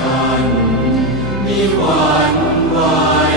ท่านมีวันวาน